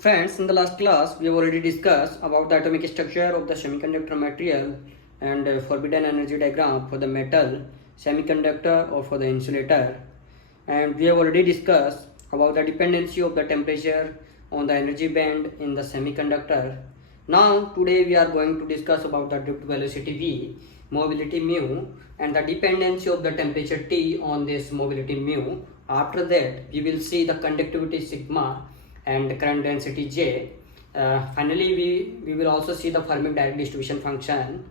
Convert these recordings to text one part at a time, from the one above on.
Friends, in the last class, we have already discussed about the atomic structure of the semiconductor material and forbidden energy diagram for the metal, semiconductor or for the insulator. And we have already discussed about the dependency of the temperature on the energy band in the semiconductor. Now, today we are going to discuss about the drift velocity V, mobility mu, and the dependency of the temperature T on this mobility mu. After that, we will see the conductivity sigma and the current density J. Finally, we will also see the Fermi direct distribution function.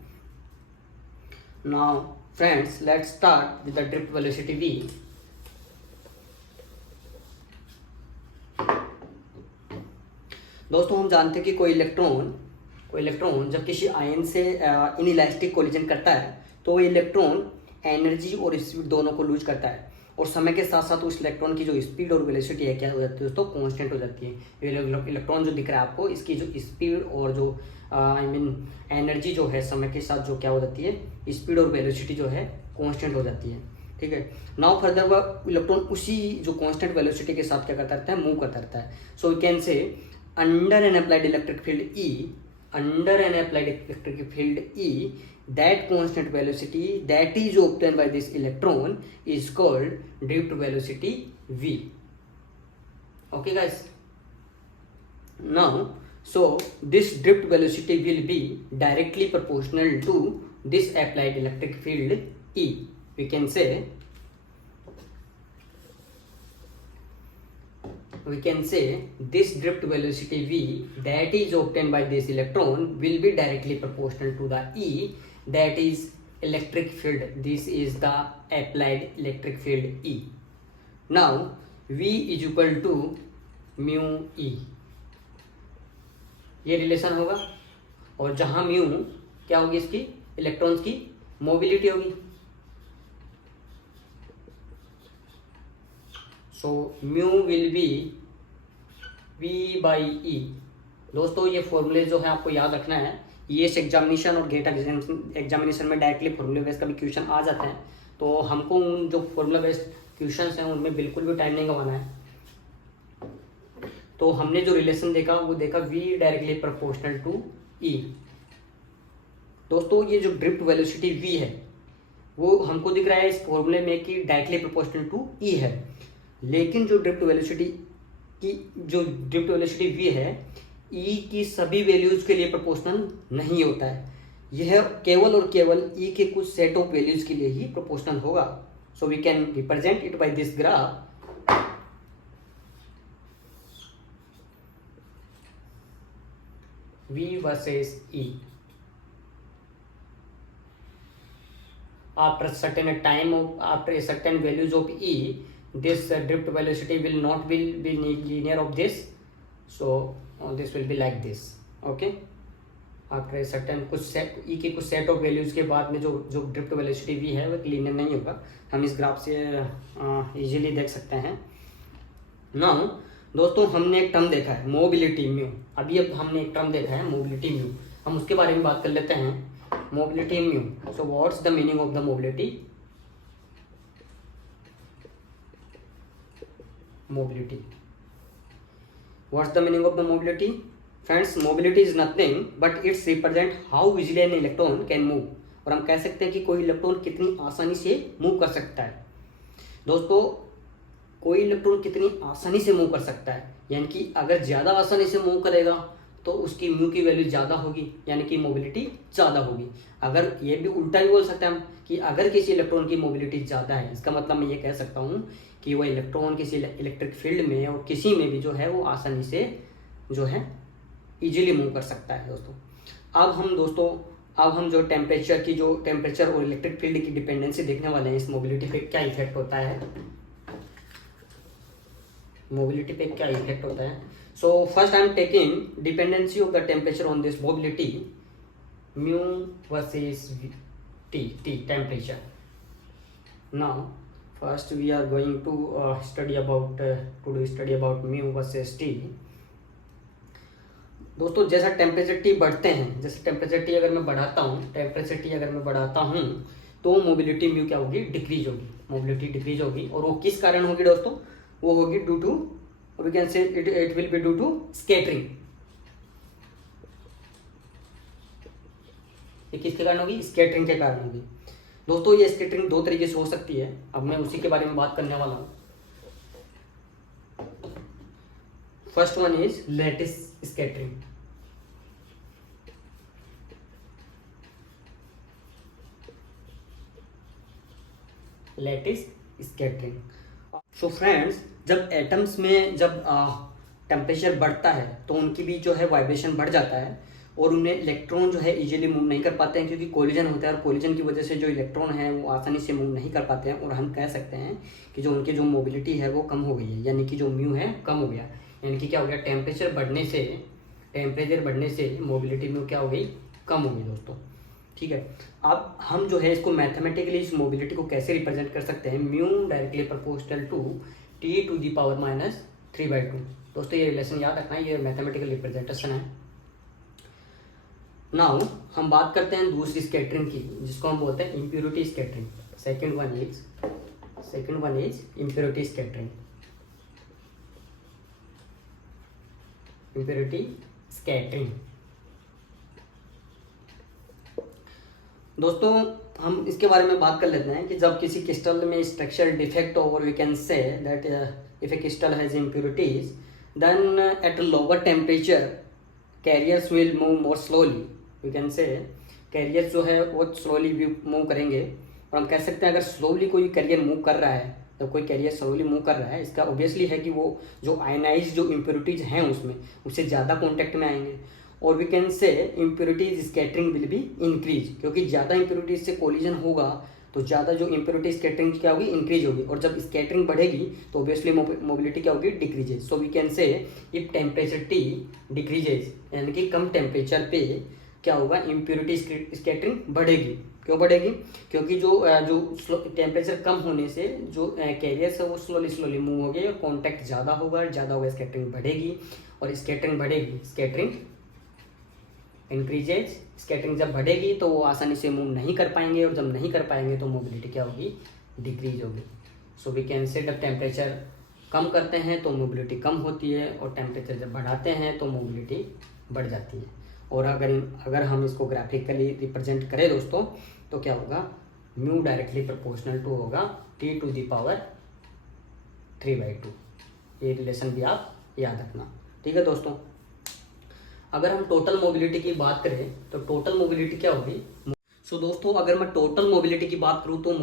Now, friends, let's start with the drift velocity V. दोस्तों, हम जानते हैं कि कोई electron जब किसी ion से inelastic collision करता है तो वो इलेक्ट्रॉन एनर्जी और स्पीड दोनों को लूज करता है और समय के साथ साथ उस इलेक्ट्रॉन की जो स्पीड और वेलोसिटी है क्या हो जाती है दोस्तों, कांस्टेंट हो जाती है। इलेक्ट्रॉन जो दिख रहा है आपको, इसकी जो स्पीड और जो एनर्जी जो है समय के साथ जो क्या हो जाती है, स्पीड और वेलोसिटी जो है कांस्टेंट हो जाती है। ठीक है। नाउ फर्दर वह इलेक्ट्रॉन उसी जो कांस्टेंट वेलोसिटी के साथ क्या करता रहता है, मूव करता रहता है। So we can say under an applied electric field E, that constant velocity that is obtained by this electron is called drift velocity V. Okay guys, now so this drift velocity will be directly proportional to this applied electric field E. We can say this drift velocity V that is obtained by this electron will be directly proportional to the E, that is electric field. This is the applied electric field E. Now V is equal to mu E, ये relation होगा और जहां mu क्या होगी, इसकी electrons की mobility होगी। So mu will be V by E। दोस्तों, ये फॉर्मूले जो है आपको याद रखना है। ये इस एग्जामिनेशन और गेट एग्जामिनेशन में डायरेक्टली फॉर्मूले बेस्ड का भी क्वेश्चन आ जाते हैं, तो हमको उन जो फॉर्मूला बेस्ड क्वेश्चन हैं उनमें बिल्कुल भी टाइम नहीं गंवाना है। तो हमने जो रिलेशन देखा वो देखा V directly proportional to E। दोस्तों, ये जो ड्रिफ्ट वेलोसिटी V है वो हमको दिख रहा है इस फॉर्मूले में कि डायरेक्टली प्रोपोर्शनल टू E है, लेकिन जो ड्रिफ्ट वेलोसिटी V है E की सभी वैल्यूज के लिए प्रोपोर्शनल नहीं होता है। यह केवल और केवल E के कुछ सेट ऑफ वैल्यूज के लिए ही प्रोपोर्शनल होगा। So we can represent it by this graph. V versus E. After a certain values of E, this drift velocity will not be linear of this, so this will be like this. Okay, after a certain कुछ set E के कुछ set of values के बाद में जो drift velocity V है वो linear नहीं होगा। हम इस ग्राफ से इजीली देख सकते हैं। नाउ दोस्तों, हमने एक टर्म देखा है मोबिलिटी म्यू। अब हमने एक टर्म देखा है मोबिलिटी म्यू, हम उसके बारे में बात कर लेते हैं। Mobility mu, so what's the meaning of the mobility? What's the meaning of the mobility? Friends, mobility is nothing but it's represent how easily an electron can move। और हम कह सकते हैं कि कोई इलेक्ट्रॉन कितनी आसानी से मूव कर सकता है। दोस्तों, कोई इलेक्ट्रॉन कितनी आसानी से मूव कर सकता है, यानी कि अगर ज़्यादा आसानी से मूव करेगा तो उसकी म्यू की वैल्यू ज़्यादा होगी, यानी कि मोबिलिटी ज़्यादा होगी। अगर ये भी उल्टा ही बोल सकते हैं हम कि अगर किसी इलेक्ट्रॉन की मोबिलिटी ज़्यादा है, इसका मतलब मैं ये कह सकता हूँ कि वो इलेक्ट्रॉन किसी इलेक्ट्रिक फील्ड में और किसी में भी जो है वो आसानी से जो है इजीली मूव कर सकता है। अब हम जो टेम्परेचर और इलेक्ट्रिक फील्ड की डिपेंडेंसी देखने वाले हैं, इस मोबिलिटी पे क्या इफेक्ट होता है। So first I am taking dependency of the temperature on this mobility, mu versus T temperature. Now first we are going to study about mu versus T। दोस्तों, जैसा टेम्परेचर T बढ़ते हैं, जैसे temperature T अगर मैं बढ़ाता हूँ तो मोबिलिटी म्यू क्या होगी, डिक्रीज होगी। और वो किस कारण होगी दोस्तों, वो होगी due to or we can say it will be due to scattering. ये किसके कारण होगी? स्कैटरिंग के कारण होगी। दोस्तों ये स्कैटरिंग दो तरीके से हो सकती है, अब मैं उसी के बारे में बात करने वाला हूँ। First one is lattice scattering. Lattice scattering. So friends, जब एटम्स में जब टेम्परेचर बढ़ता है तो उनकी भी जो है वाइब्रेशन बढ़ जाता है और उनमें इलेक्ट्रॉन जो है इजीली मूव नहीं कर पाते हैं, क्योंकि कोलिजन होता है और कोलिजन की वजह से जो इलेक्ट्रॉन है वो आसानी से मूव नहीं कर पाते हैं, और हम कह सकते हैं कि जो उनकी जो मोबिलिटी है वो कम हो गई है, यानी कि जो म्यू है कम हो गया। यानी कि क्या हो गया? टेम्परेचर बढ़ने से मोबिलिटी में क्या हो गई? कम हो गई दोस्तों। ठीक है, अब हम जो है इसको मैथमेटिकली इस मोबिलिटी को कैसे रिप्रेजेंट कर सकते हैं? Mu directly proportional to T to the power minus 3/2। दोस्तों ये रिलेशन याद रखना, ये मैथमेटिकल रिप्रेजेंटेशन है। नाउ हम बात करते हैं दूसरी स्कैटरिंग की, जिसको हम बोलते हैं impurity scattering. Second one is impurity scattering. Impurity scattering दोस्तों हम इसके बारे में बात कर लेते हैं कि जब किसी क्रिस्टल में स्ट्रक्चरल डिफेक्ट हो, और we can say that if a crystal has impurities then at lower temperature carriers will move more slowly. We can say carriers जो है वो स्लोली भी मूव करेंगे, और हम कह सकते हैं अगर स्लोली कोई कैरियर मूव कर रहा है, तो कोई कैरियर स्लोली मूव कर रहा है, इसका ऑब्वियसली है कि वो जो आयनाइज जो इम्प्योरिटीज हैं उसमें उससे ज़्यादा कॉन्टैक्ट में आएंगे, और we can say impurities scattering will be increase, क्योंकि ज़्यादा इम्प्योरिटीज से कोलिजन होगा तो ज़्यादा जो इम्प्योरिटी स्कैटरिंग क्या होगी? इंक्रीज होगी, और जब स्कैटरिंग बढ़ेगी तो ऑब्वियसली मोबिलिटी क्या होगी? Decreases. So we can say if temperature T decreases, यानी कि कम टेम्परेचर पे क्या होगा? इम्प्योरिटी स्कैटरिंग बढ़ेगी। क्यों बढ़ेगी? क्योंकि जो टेम्परेचर कम होने से जो कैरियर्स है वो स्लोली मूव हो गए, और कॉन्टैक्ट ज़्यादा होगा, स्कैटरिंग बढ़ेगी, और स्कैटरिंग बढ़ेगी, स्कैटरिंग इंक्रीजेज। स्कैटरिंग जब बढ़ेगी तो वो आसानी से मूव नहीं कर पाएंगे, और जब नहीं कर पाएंगे तो मोबिलिटी क्या होगी? डिक्रीज होगी। सो वी कैन से जब टेम्परेचर कम करते हैं तो मोबिलिटी कम होती है, और टेम्परेचर जब बढ़ाते हैं तो मोबिलिटी बढ़ जाती है। और अगर हम इसको ग्राफिकली रिप्रेजेंट करें दोस्तों, तो क्या होगा? म्यू डायरेक्टली प्रोपोर्शनल टू होगा टी टू दी पावर 3/2। ये रिलेशन भी आप याद रखना। ठीक है दोस्तों, अगर हम टोटल मोबिलिटी की बात करें तो टोटल मोबिलिटी क्या होगी? सो दोस्तों अगर मैं टोटल मोबिलिटी की बात करूँ तो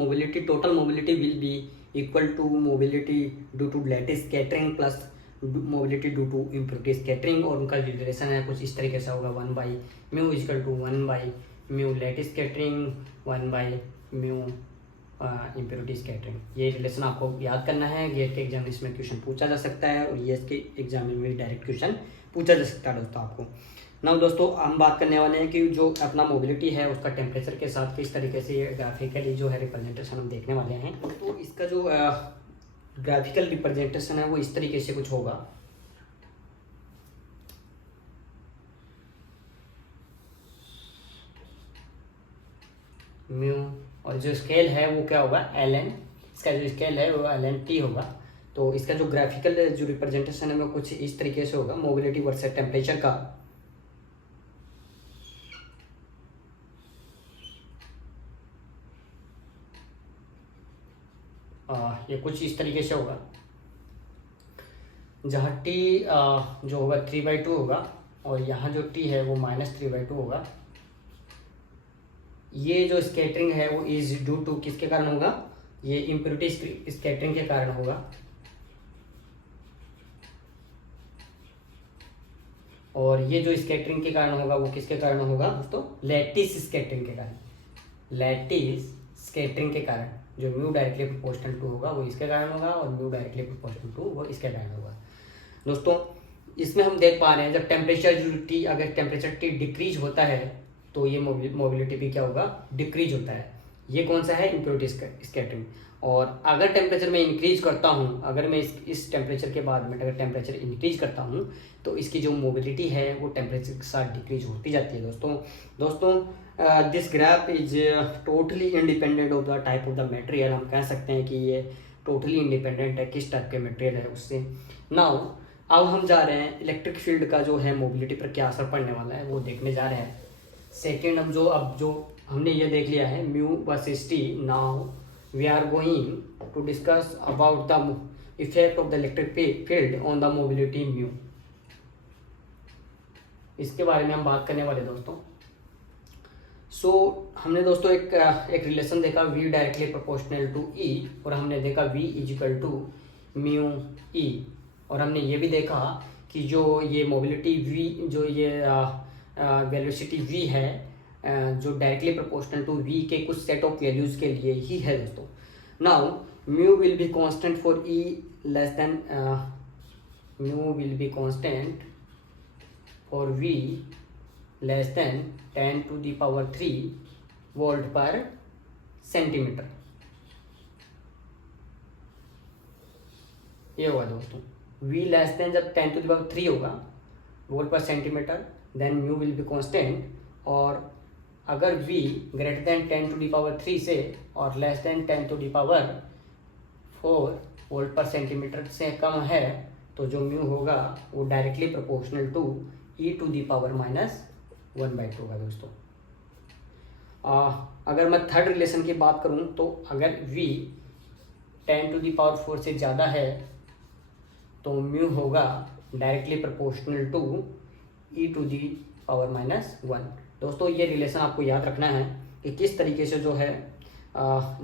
total mobility will be equal to mobility due to lattice scattering plus mobility due to impurity scattering, और उनका रिलेशन है कुछ इस तरीके से होगा 1/μ equal to 1/μ lattice scattering 1/μ impurity scattering. ये रिलेशन आपको याद करना है। गेट के एग्जाम में इसमें क्वेश्चन पूछा जा सकता है, और ये इसके एग्जाम में भी डायरेक्ट क्वेश्चन पूछा जा सकता है दोस्तों आपको। नाउ दोस्तों हम बात करने वाले हैं कि जो अपना मोबिलिटी है उसका टेम्परेचर के साथ किस तरीके से ग्राफिकली जो है रिप्रेजेंटेशन हम देखने वाले हैं। तो इसका जो ग्राफिकल रिप्रेजेंटेशन है वो इस तरीके से कुछ होगा। म्यू, और जो स्केल है वो क्या होगा? ln। इसका जो स्केल है वो ln t होगा। तो इसका जो ग्राफिकल जो रिप्रेजेंटेशन है वो कुछ इस तरीके से होगा। मोबिलिटी वर्सेस टेम्परेचर का ये कुछ इस तरीके से होगा, जहाँ t जो होगा 3/2 होगा, और यहाँ जो t है वो -3/2 होगा। ये जो स्कैटरिंग है वो इज ड्यू टू किसके कारण होगा? ये इम्प्योरिटी स्कैटरिंग के कारण होगा। और ये जो स्कैटरिंग के कारण होगा वो किसके कारण होगा दोस्तों? लैटिस स्कैटरिंग के कारण। लैटिस स्कैटरिंग के कारण जो म्यू डायरेक्टली प्रोपोर्शनल टू होगा वो इसके कारण होगा, और म्यू डायरेक्टली प्रोपोर्शनल टू वो इसके कारण होगा। दोस्तों इसमें हम देख पा रहे हैं जब टेम्परेचर जो टी अगर टेम्परेचर टी डिक्रीज होता है तो ये मोबिलिटी भी क्या होगा? डिक्रीज होता है। ये कौन सा है? Impurity scattering. और अगर टेम्परेचर में इंक्रीज करता हूँ, अगर मैं इस टेम्परेचर के बाद में अगर टेम्परेचर इंक्रीज करता हूँ तो इसकी जो मोबिलिटी है वो टेम्परेचर के साथ डिक्रीज होती जाती है दोस्तों। This graph is totally independent of the type of the material. हम कह सकते हैं कि ये टोटली इंडिपेंडेंट है किस टाइप के मटेरियल है उससे। नाउ अब हम जा रहे हैं इलेक्ट्रिक फील्ड का जो है मोबिलिटी पर क्या असर पड़ने वाला है वो देखने जा रहे हैं। सेकेंड, अब जो हमने ये देख लिया है mu versus T, now we are going to discuss about the effect of the electric field on the mobility mu. इसके बारे में हम बात करने वाले दोस्तों। हमने दोस्तों एक रिलेशन देखा v directly proportional to e, और हमने देखा v equal to mu e, और हमने ये भी देखा कि जो ये मोबिलिटी v, जो ये वेलोसिटी v है, जो डायरेक्टली प्रोपोर्शनल टू v के कुछ सेट ऑफ वैल्यूज के लिए ही है दोस्तों। Now mu will be constant for e less than mu will be constant for v less than 10⁻³ volt पर सेंटीमीटर। ये होगा दोस्तों v लेस देन जब 10⁻³ होगा वोल्ट पर centimetre, then mu will be constant, और अगर v ग्रेटर देन 10⁻³ से और लेस देन 10⁻⁴ वोल्ट पर सेंटीमीटर से कम है तो जो म्यू होगा वो डायरेक्टली प्रोपोर्शनल टू e⁻⁻⁴ होगा दोस्तों। अगर मैं थर्ड रिलेशन की बात करूं तो अगर v 10⁻⁴ से ज़्यादा है तो म्यू होगा डायरेक्टली प्रोपोर्शनल टू e⁻⁻⁴। दोस्तों ये रिलेशन आपको याद रखना है कि किस तरीके से जो है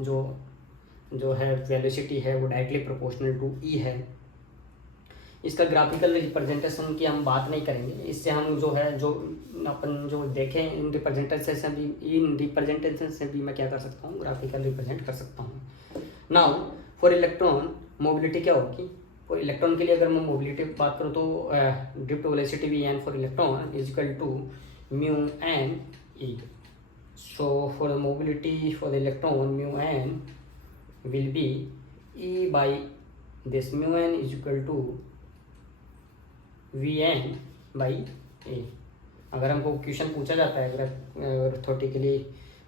जो है वेलोसिटी है वो डायरेक्टली प्रोपोर्शनल टू e है। इसका ग्राफिकल रिप्रेजेंटेशन की हम बात नहीं करेंगे, इससे हम जो है जो अपन जो देखें इन रिप्रेजेंटेशन से भी मैं क्या कर सकता हूँ, ग्राफिकल रिप्रेजेंट कर सकता हूँ। नाउ फॉर इलेक्ट्रॉन मोबिलिटी क्या होगी, फॉर इलेक्ट्रॉन के लिए अगर मैं मोबिलिटी की बात करूँ तो drift velocity V N for electron is equal to mu N E. So for the mobility for the electron mu N will be E by this mu N is equal to V N by A. अगर हमको question पूछा जाता है, अगर अथॉरिटिकली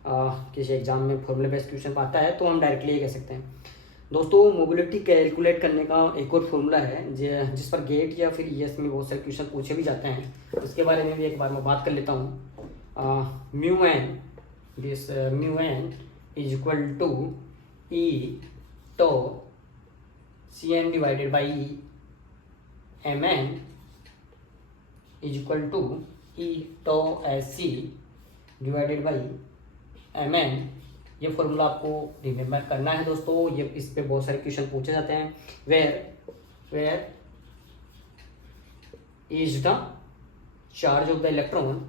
किसी exam में formula based question आता है तो हम डायरेक्टली ये कह सकते हैं। दोस्तों मोबिलिटी कैलकुलेट करने का एक और फॉर्मूला है जिस पर गेट या फिर ईएस में बहुत सारे क्वेश्चन पूछे भी जाते हैं, इसके बारे में भी एक बार मैं बात कर लेता हूँ। Mu N, this mu N is equal to E tau C N divided by M N is equal to E tau S C divided by M N. ये फॉर्मूला आपको रिमेम्बर करना है दोस्तों, ये इस पे बहुत सारे क्वेश्चन पूछे जाते हैं। Where is the charge of the electron